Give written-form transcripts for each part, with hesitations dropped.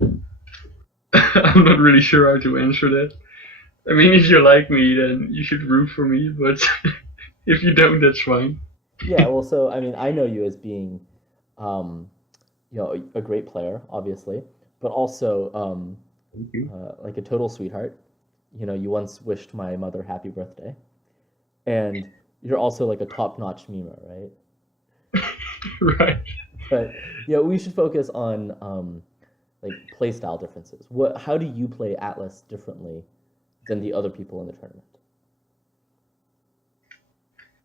I'm not really sure how to answer that. I mean, if you like me, then you should root for me, but if you don't, that's fine. Yeah, well, so I mean, I know you as being, um, a great player, obviously, but also Thank you. like a total sweetheart. You once wished my mother happy birthday, and you're also like a top-notch memer, right? Right. But we should focus on like play style differences. How do you play Atlas differently than the other people in the tournament?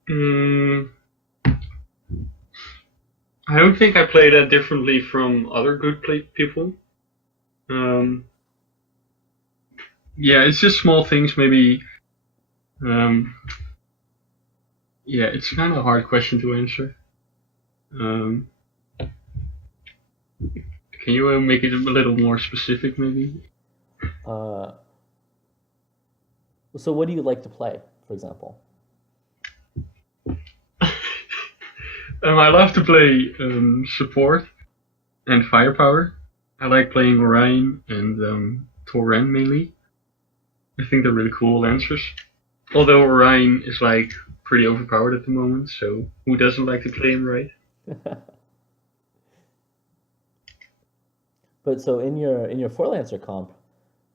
Mm, I don't think I play that differently from other good people. Um, yeah, it's just small things, maybe. Um, yeah, it's kind of a hard question to answer. Um, can you make it a little more specific, maybe? Uh, so what do you like to play, for example? I love to play support and firepower. I like playing Orion and Torren mainly. I think they're really cool lancers. Although Orion is like pretty overpowered at the moment, so who doesn't like to play him, right? But so in your four lancer comp,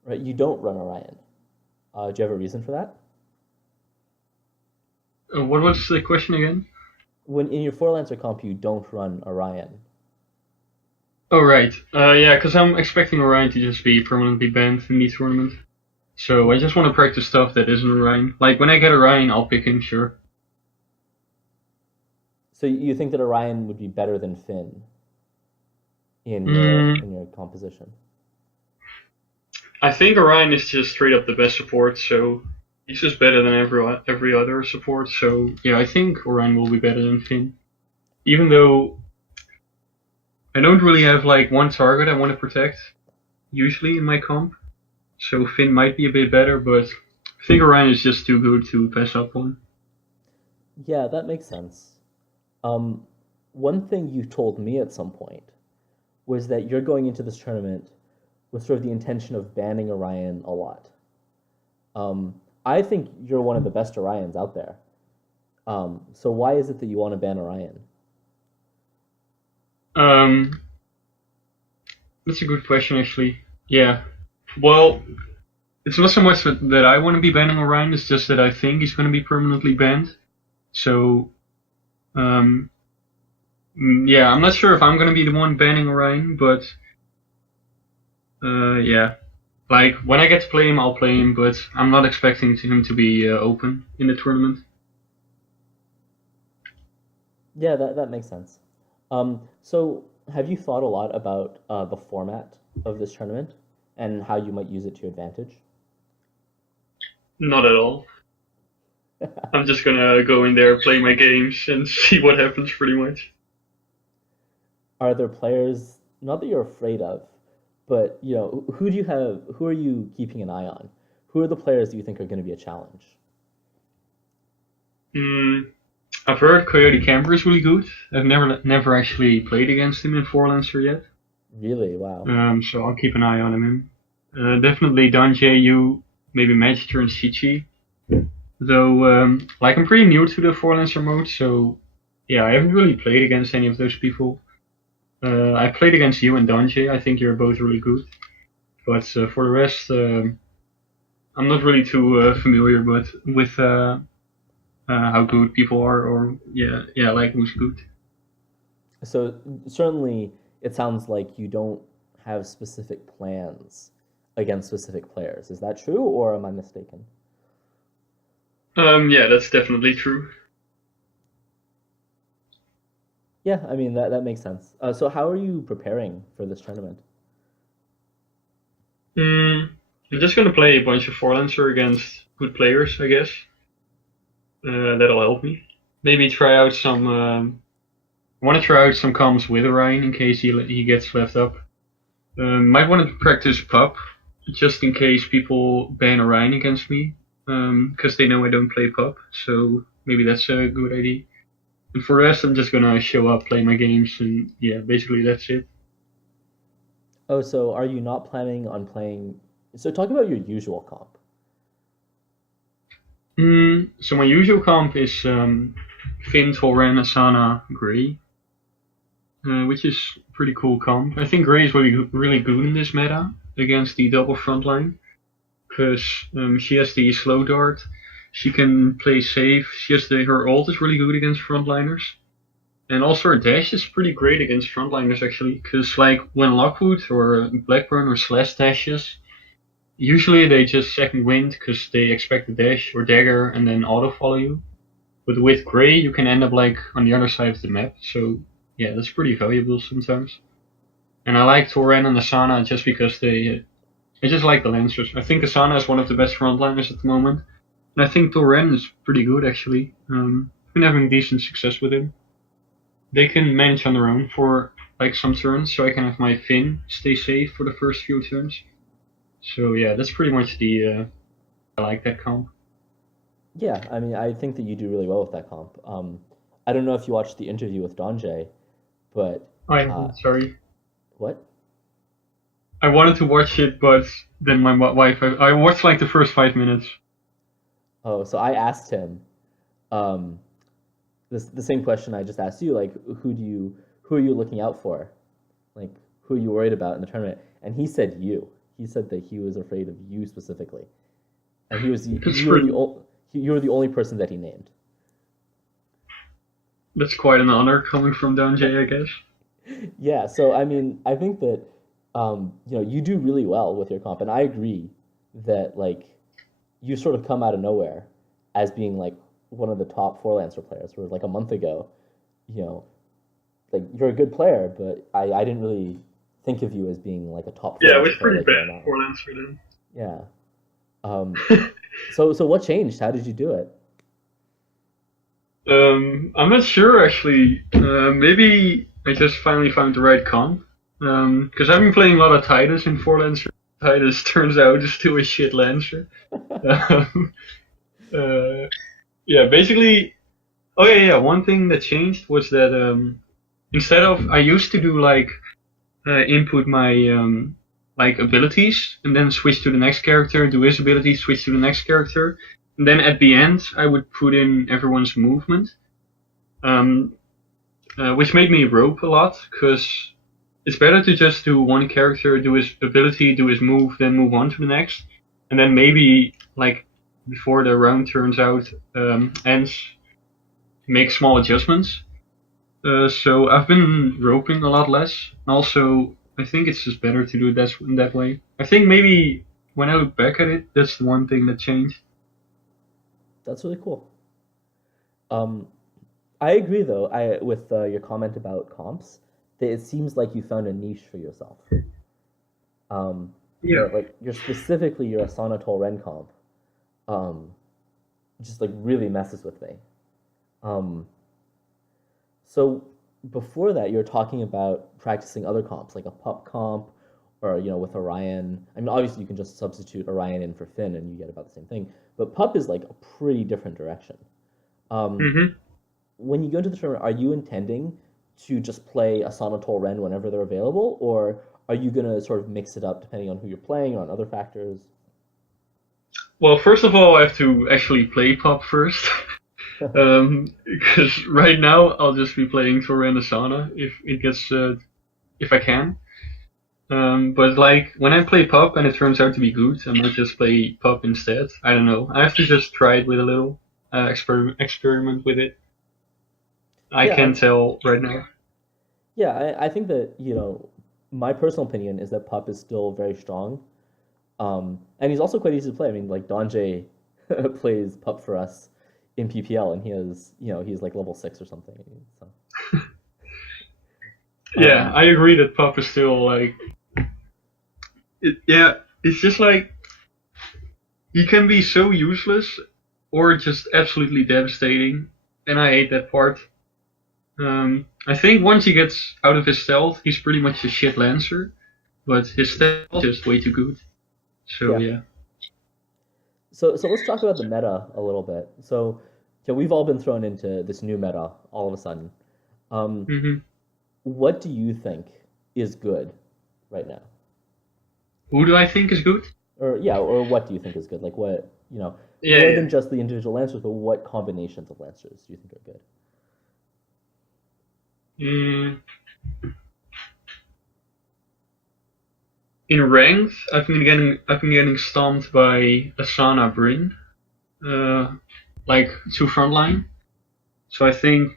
right? You don't run Orion. Do you have a reason for that? What was the question again? When in your four lancer comp, you don't run Orion. Oh right, yeah, because I'm expecting Orion to just be permanently banned in the tournament. So I just want to practice stuff that isn't Orion. Like when I get Orion, I'll pick him, sure. So you think that Orion would be better than Finn in your Mm, in your composition? I think Orion is just straight up the best support, so he's just better than every other support. So yeah, I think Orion will be better than Finn. Even though I don't really have like one target I want to protect usually in my comp, so Finn might be a bit better, but I think Orion is just too good to pass up on. Yeah, that makes sense. Um, One thing you told me at some point was that you're going into this tournament with sort of the intention of banning Orion a lot. I think you're one of the best Orions out there. So why is it that you want to ban Orion? Um, that's a good question actually. Yeah. Well, it's not so much that I want to be banning Orion, it's just that I think he's going to be permanently banned. So, um, yeah, I'm not sure if I'm going to be the one banning Orion, but yeah. Like, when I get to play him, I'll play him, but I'm not expecting him to be open in the tournament. Yeah, that makes sense. So have you thought a lot about the format of this tournament and how you might use it to your advantage? Not at all. I'm just gonna go in there, play my games, and see what happens pretty much. Are there players not that you're afraid of, but who do you have? Who are you keeping an eye on? Who are the players that you think are going to be a challenge? Mm, I've heard Coyote Camper is really good. I've never actually played against him in Four Lancer yet. Really? Wow. So I'll keep an eye on him. Definitely Danje, you, maybe Magister and Sichi. Though, like I'm pretty new to the Four Lancer mode, so yeah, I haven't really played against any of those people. I played against you and Danje. I think you're both really good. But for the rest, I'm not really too familiar with how good people are, or yeah, like who's good. So certainly, it sounds like you don't have specific plans against specific players. Is that true, or am I mistaken? Yeah, that's definitely true. Yeah, I mean that makes sense. So how are you preparing for this tournament? Mm, I'm just gonna play a bunch of Forlancer against good players, I guess. That'll help me. Maybe try out some. I want to try out some comms with Orion in case he gets left up. Might want to practice pup just in case people ban Orion against me, because they know I don't play pup. So maybe that's a good idea. And for the rest, I'm just gonna show up, play my games, and yeah, basically that's it. Oh, so are you not planning on playing? So talk about your usual comp. So my usual comp is Finn, Tauren, Asana, Gray, which is pretty cool comp. I think Gray is really good in this meta against the double frontline because she has the slow dart. She can play safe. Her ult is really good against frontliners. And also her dash is pretty great against frontliners actually, because like when Lockwood or Blackburn or Slash dashes, usually they just second wind because they expect the dash or dagger and then auto follow you. But with Gray, you can end up like on the other side of the map, so yeah, that's pretty valuable sometimes. And I like Toran and Asana just because I just like the Lancers. I think Asana is one of the best frontliners at the moment, and I think Toran is pretty good actually. I've been having decent success with him. They can manage on their own for like some turns, so I can have my Finn stay safe for the first few turns. So yeah, that's pretty much the I like that comp. Yeah, I mean, I think that you do really well with that comp. I don't know if you watched the interview with Donjay, but I uh, sorry, what? I wanted to watch it, but then my wife. I watched like the first 5 minutes. Oh, so I asked him um, the same question I just asked you, like who are you looking out for? Like who are you worried about in the tournament? And he said you. He said that he was afraid of you specifically, and That's you were pretty. you were the only person that he named. That's quite an honor coming from Don J, I guess. Yeah, so I mean, I think that you do really well with your comp, and I agree that like you sort of come out of nowhere as being like one of the top four Lancer players. Where like a month ago, you know, like you're a good player, but I didn't really think of you as being like a top four Yeah, it was Lancer player pretty like you are bad now. for Lance Yeah. Um, then. so what changed? How did you do it? I'm not sure actually. Maybe I just finally found the right comp. Because I've been playing a lot of Titus in 4 Lancer. Titus turns out is still a shit Lancer. Um, uh, yeah, basically. Oh yeah. One thing that changed was that instead of I used to do like input my like abilities and then switch to the next character, do his ability, switch to the next character, and then at the end I would put in everyone's movement. Um, which made me rope a lot because it's better to just do one character, do his ability, do his move, then move on to the next, and then maybe like before the round turns out ends, make small adjustments. So I've been roping a lot less. Also, I think it's just better to do it in that way. I think maybe when I look back at it, that's the one thing that changed. That's really cool. Um, I agree though. I with your comment about comps, that it seems like you found a niche for yourself. Yeah. That like you're specifically your Asana Ren comp, um, just like really messes with me. Um, so before that, you're talking about practicing other comps, like a pup comp, or with Orion. I mean, obviously you can just substitute Orion in for Finn, and you get about the same thing. But pup is like a pretty different direction. Um, hmm when you go into the tournament, are you intending to just play Asana Ren whenever they're available, or are you gonna sort of mix it up depending on who you're playing or on other factors? Well, first of all, I have to actually play pop first. Because right now I'll just be playing Torrent Asana if it gets if I can. But like when I play pop and it turns out to be good, I might just play pop instead. I don't know. I have to just try it with a little experiment with it. I Yeah, can't tell right now. yeah. I think that my personal opinion is that pup is still very strong, and he's also quite easy to play. I mean, like Donjay plays pup for us in PPL, and he's like level 6 or something. So, Yeah, um, I agree that pop is still like yeah. It's just like he can be so useless or just absolutely devastating, and I hate that part. I think once he gets out of his stealth, he's pretty much a shit lancer, but his stealth is just way too good. So yeah. yeah. So let's talk about the meta a little bit. So, we've all been thrown into this new meta all of a sudden. Um, hmm what do you think is good right now? Who do I think is good? Or yeah, or what do you think is good? Like what, Yeah, more yeah. than just the individual lancers, but what combinations of lancers do you think are good? Mm, in ranked, I've been getting stomped by Asana Bryn, like two frontline. So I think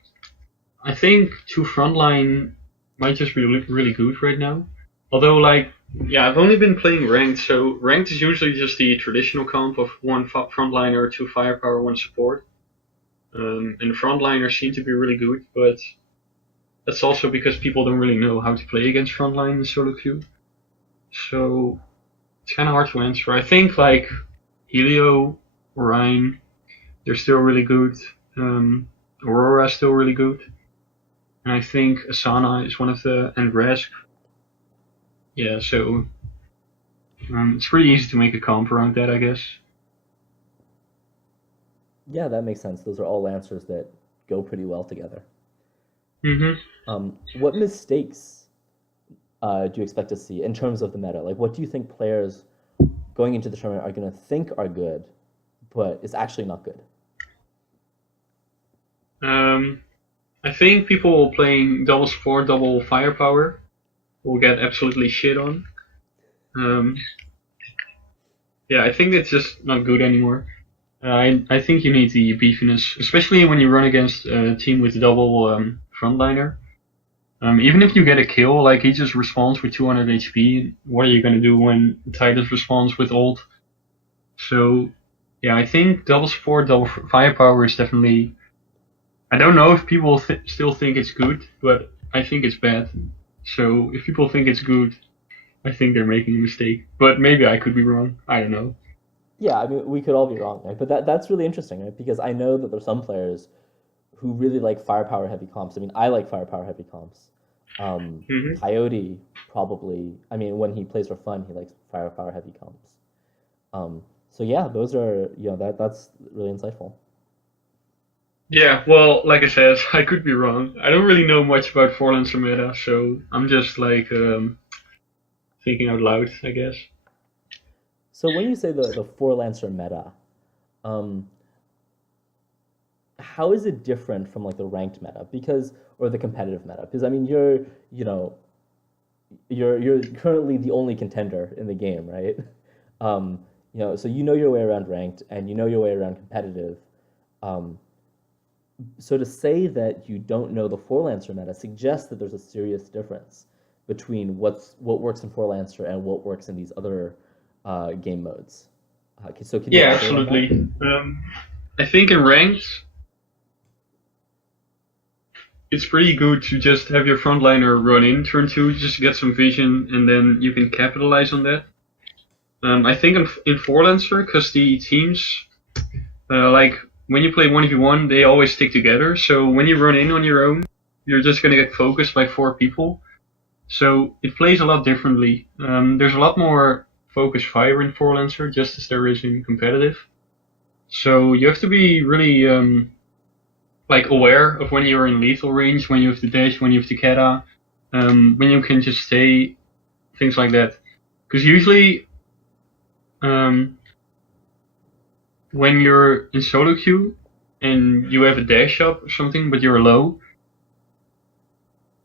two frontline might just be really good right now. Although like yeah, I've only been playing ranked, so ranked is usually just the traditional comp of one frontliner, two firepower, one support. And frontliners seem to be really good, but that's also because people don't really know how to play against frontline in solo queue. So it's kind of hard to answer. I think like Helio, Orion, they're still really good. Um, Aurora's still really good. And I think Asana is one of the, and Rask. Yeah, so it's pretty easy to make a comp around that, I guess. Yeah, that makes sense. Those are all lancers that go pretty well together. Hmm. What mistakes do you expect to see in terms of the meta? Like, what do you think players going into the tournament are going to think are good, but is actually not good? Um, I think people playing double support, double firepower will get absolutely shit on. Um, yeah, I think it's just not good anymore. I think you need the beefiness, especially when you run against a team with double frontliner. Even if you get a kill, like he just responds with 200 HP, what are you gonna do when Titus responds with ult? So, yeah, I think double support, double firepower is definitely. I don't know if people still think it's good, but I think it's bad. So, if people think it's good, I think they're making a mistake. But maybe I could be wrong. I don't know. Yeah, I mean, we could all be wrong, right? But that's really interesting, right? Because I know that there's some players who really like firepower heavy comps. I mean, I like firepower heavy comps. Hmm. Coyote probably. I mean, when he plays for fun, he likes firepower heavy comps. So yeah, those are that's really insightful. Yeah, well, like I said, I could be wrong. I don't really know much about Forlancer meta, so I'm just like thinking out loud, I guess. So when you say the four lancer meta, um, how is it different from like the ranked meta? Because or the competitive meta? Because I mean, you know you're currently the only contender in the game, right? Um, so you know your way around ranked and you know your way around competitive. Um, so to say that you don't know the four lancer meta suggests that there's a serious difference between what works in four lancer and what works in these other game modes. So can you Yeah, elaborate on that? absolutely. I think in ranked, it's pretty good to just have your frontliner run in turn two, just to get some vision, and then you can capitalize on that. I think in Forlancer, because the teams, like when you play 1v1, they always stick together. So when you run in on your own, you're just gonna get focused by four people. So it plays a lot differently. There's a lot more focus fire in Forlancer, just as there is in competitive. So you have to be really like aware of when you're in lethal range, when you have to dash, when you have to kata, when you can just stay, things like that. Because usually um, when you're in solo queue and you have a dash up or something, but you're low,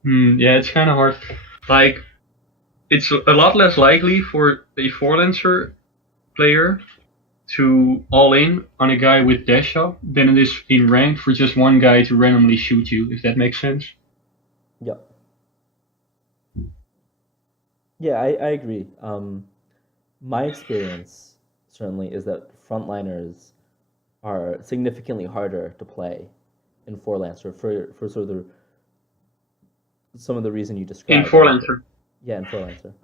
yeah, it's kind of hard. Like it's a lot less likely for a forelancer player to all in on a guy with dash up than it is in ranked for just one guy to randomly shoot you, if that makes sense. Yep. Yeah, I agree. My experience certainly is that frontliners are significantly harder to play in four lancer for sort of some of the reason you In described, right? forelancer. Yeah, in four lancer.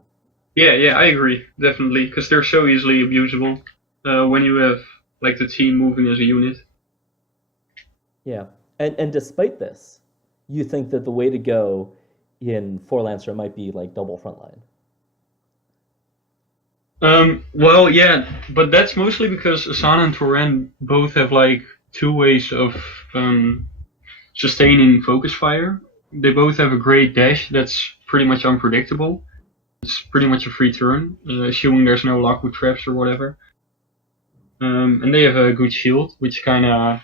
Yeah, yeah, I agree, definitely, because they're so easily abusable when you have like the team moving as a unit. Yeah, and despite this, you think that the way to go in four lancer might be like double frontline. Well, yeah, but that's mostly because Asana and Toran both have like two ways of sustaining focus fire. They both have a great dash that's pretty much unpredictable. it's pretty much a free turn, assuming there's no lockwood traps or whatever. And they have a good shield, which kind of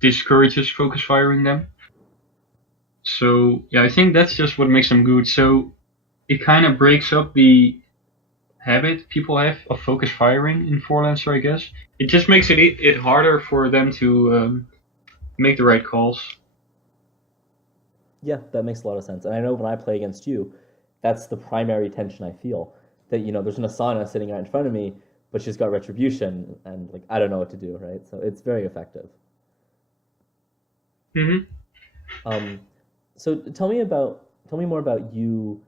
discourages focus firing them. So yeah, I think that's just what makes them good. So it kind of breaks up the habit people have of focus firing in Forlancer, I guess. It just makes it harder for them to make the right calls. Yeah, that makes a lot of sense. And I know when I play against you, that's the primary tension I feel. That, there's an Asana sitting right in front of me, but she's got retribution, and like I don't know what to do, right? So it's very effective. Mm-hmm. So tell me more about you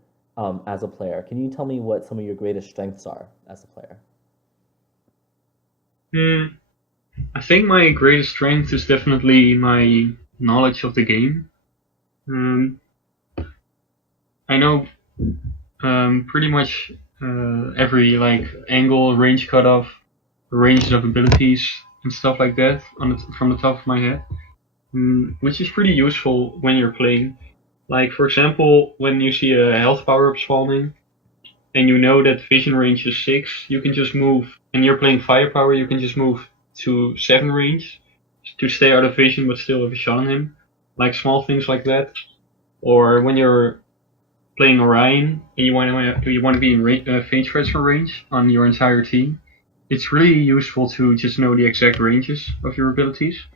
as a player. Can you tell me what some of your greatest strengths are as a player? I think my greatest strength is definitely my knowledge of the game. I know pretty much every like angle, range cutoff, ranges of abilities and stuff like that from the top of my head, which is pretty useful when you're playing. Like for example, when you see a health power-up spawning, and you know that vision range is 6, you can just move, and you're playing firepower, you can just move to 7 range to stay out of vision but still have a shot on him. Like small things like that. Or when you're playing Orion and you want to be in phase transfer range on your entire team, it's really useful to just know the exact ranges of your abilities.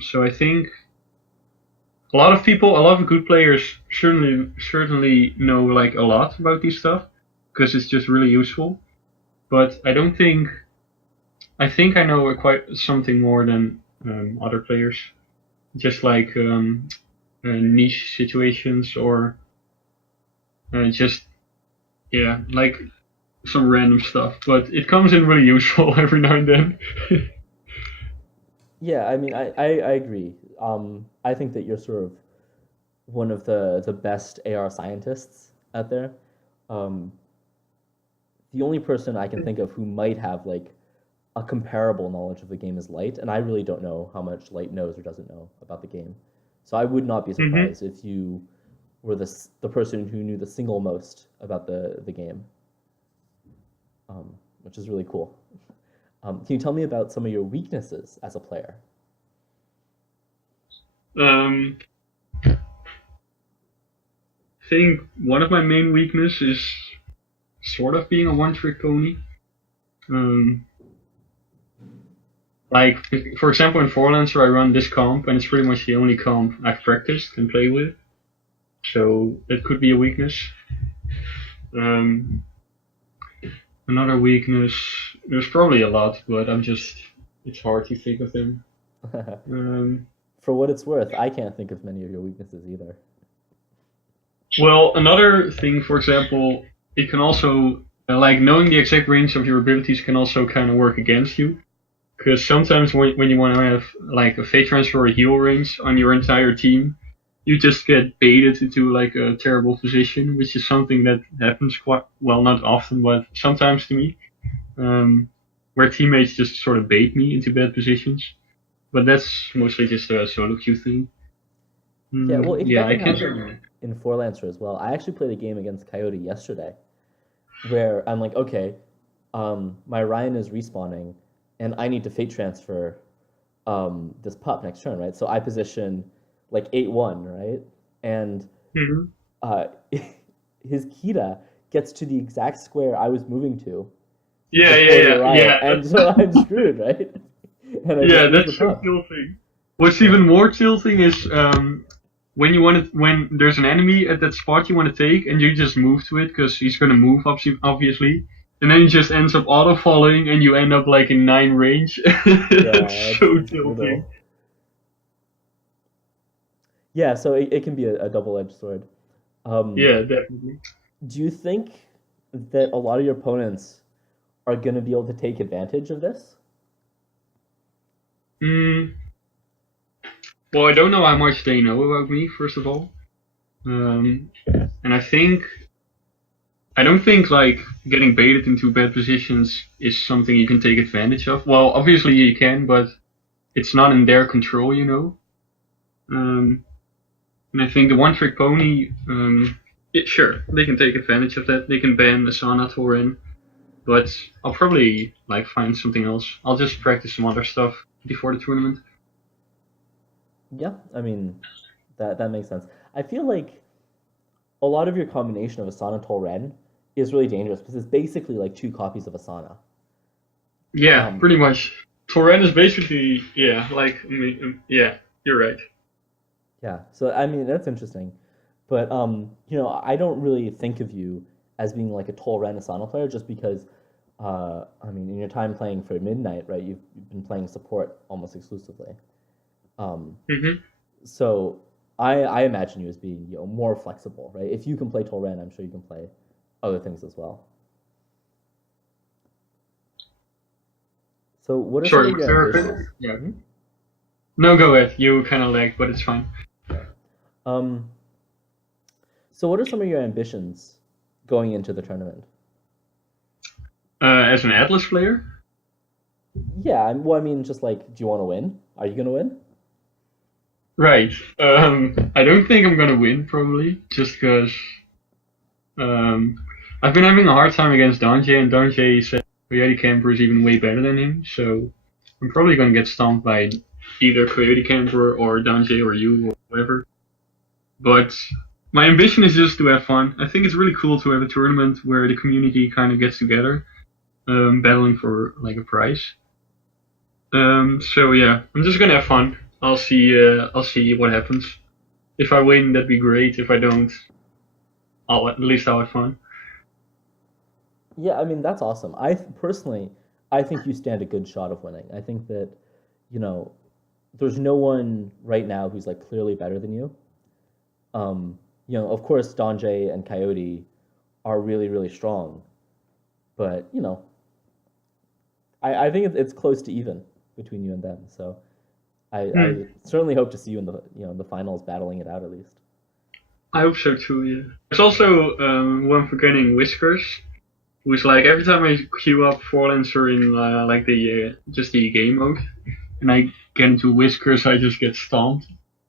So I think a lot of good players certainly know like a lot about these stuff because it's just really useful. But I think I know quite something more than other players. Just like niche situations or just like some random stuff. But it comes in really useful every now and then. Yeah, I mean, I agree. I think that you're sort of one of the best AR scientists out there. Um, the only person I can think of who might have like a comparable knowledge of the game is Light, and I really don't know how much Light knows or doesn't know about the game. So I would not be Mm-hmm. surprised if you were the person who knew the single most about the game, which is really cool. Can you tell me about some of your weaknesses as a player? Um, I think one of my main weaknesses is sort of being a one-trick pony. Um, like, for example, in Forlancer, I run this comp, and it's pretty much the only comp I've practiced and played with. So that could be a weakness. Um, Another weakness, there's probably a lot, but it's hard to think of them. For what it's worth, I can't think of many of your weaknesses either. Well, another thing, for example, it can also, like knowing the exact range of your abilities can also kind of work against you. Because sometimes when you want to have like a fate transfer or heal range on your entire team, you just get baited into like a terrible position, which is something that happens quite well, not often, but sometimes to me, where teammates just sort of bait me into bad positions. But that's mostly just a solo queue thing. Yeah, well, Yeah, that I can can't. happen in Forlancer as well. I actually played a game against Coyote yesterday where I'm like, okay, my Ryan is respawning, and I need to fate transfer this pup next turn, right? So I position like 8-1, right? And Mhm. uh, his Kita gets to the exact square I was moving to Yeah, yeah, before the yeah, riot, yeah. and so I'm screwed, right? And I just Yeah, lose the that's so pup. tilting. What's Yeah. even more tilting is when there's an enemy at that spot you want to take and you just move to it because he's gonna move obviously, and then he just ends up auto following and you end up like in 9 range. Yeah, That's so it's tilting. brutal. Yeah, so it can be a double-edged sword. Um, Yeah, definitely. do you think that a lot of your opponents are going to be able to take advantage of this? Mm, well, I don't know how much they know about me, first of all, um, and I don't think like getting baited into bad positions is something you can take advantage of. Well, obviously you can, but it's not in their control. Um, and I think the one trick pony, Yeah, sure, they can take advantage of that. They can ban Asana Torin, but I'll probably like find something else. I'll just practice some other stuff before the tournament. Yeah, I mean, that makes sense. I feel like a lot of your combination of Asana Ren is really dangerous because it's basically like two copies of Asana. Yeah, Um, pretty much. Torin is basically yeah, like I mean, yeah, you're right. yeah, so I mean that's interesting, but I don't really think of you as being like a Ren Asana player just because, I mean, in your time playing for Midnight, right, you've been playing support almost exclusively. Um, Hmm. so I imagine you as being more flexible, right? If you can play Ren, I'm sure you can play other things as well. So, what are some Sorry, of was your there a finish? ambitions? Yeah. Hmm. No, go ahead. You kind of lag, but it's fine. Yeah. Um, so, what are some of your ambitions going into the tournament? As an Atlas player, Yeah, well, I mean, just like, do you want to win? Are you gonna win? right? I don't think I'm gonna win probably, just because um, I've been having a hard time against Danje, and Danje said Coyote Camper is even way better than him. So I'm probably gonna get stomped by either Coyote Camper or Danje or you or whoever. But my ambition is just to have fun. I think it's really cool to have a tournament where the community kind of gets together, battling for like a prize. So yeah, I'm just gonna have fun. I'll see. I'll see what happens. If I win, that'd be great. If I don't, at least I'll have fun. Yeah, I mean, that's awesome. Personally, I think you stand a good shot of winning. I think that, you know, there's no one right now who's like clearly better than you. Of course, Donjay and Coyote are really, really strong, but I think it's close to even between you and them. So I Hmm. certainly hope to see you in the finals battling it out at least. I hope so too. Yeah. There's also one forgetting Whiskers, who's like every time I queue up Forlancer in like the just the game mode, and I get into Whiskers, I just get stomped.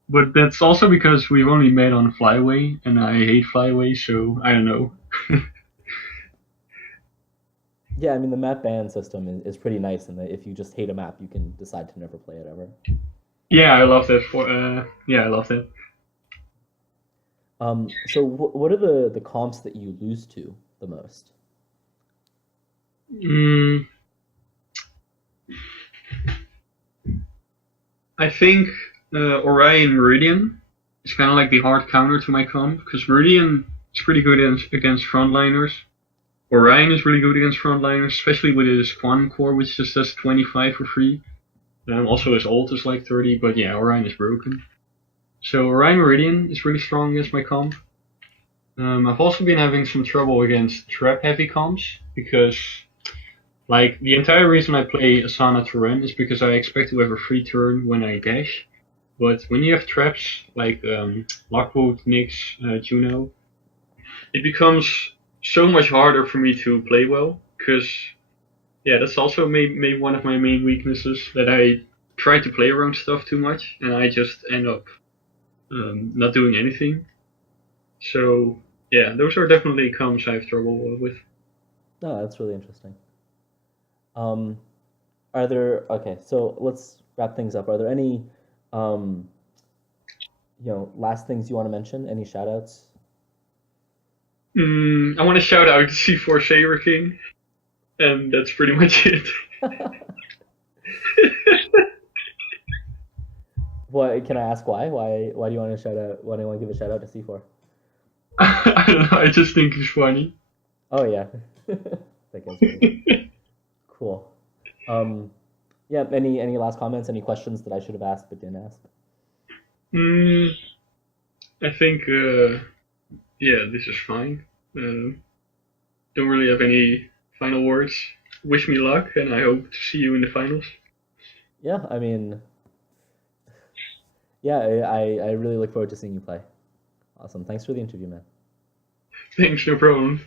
But that's also because we've only met on Flyway, and I hate Flyway, so I don't know. Yeah, I mean the map ban system is pretty nice in that if you just hate a map, you can decide to never play it ever. Yeah, I love that. Yeah, I love that. So what are the comps that you lose to the most? Mm, I think Orion Meridian is kind of like the hard counter to my comp because Meridian is pretty good against frontliners. Orion is really good against frontliners, especially with his Quantum Core, which just does 25 for free. Also, his ult is like 30, but yeah, Orion is broken. So Orion Meridian is really strong against my comp. I've also been having some trouble against trap heavy comps because like the entire reason I play Asana Terrain is because I expect to have a free turn when I dash. But when you have traps like Lockwood, Nyx, Juno, it becomes so much harder for me to play well because yeah, that's also maybe one of my main weaknesses that I try to play around stuff too much and I just end up not doing anything. So yeah, those are definitely comps I have trouble with. No, that's really interesting. Um, are there okay? So let's wrap things up. Are there any um, last things you want to mention? Any shout outs? I want to shout out C4 Saber King, and that's pretty much it. What can I ask? Why? Why do you want to shout out? Why do you want to give a shout out to C4? I don't know. I just think it's funny. Oh yeah, that guy's funny. Cool. Um, yeah. Any last comments? Any questions that I should have asked but didn't ask? mm, I think yeah, this is fine. Don't really have any final words. Wish me luck, and I hope to see you in the finals. Yeah. I mean, yeah. I really look forward to seeing you play. Awesome. Thanks for the interview, man. Thanks, no problem.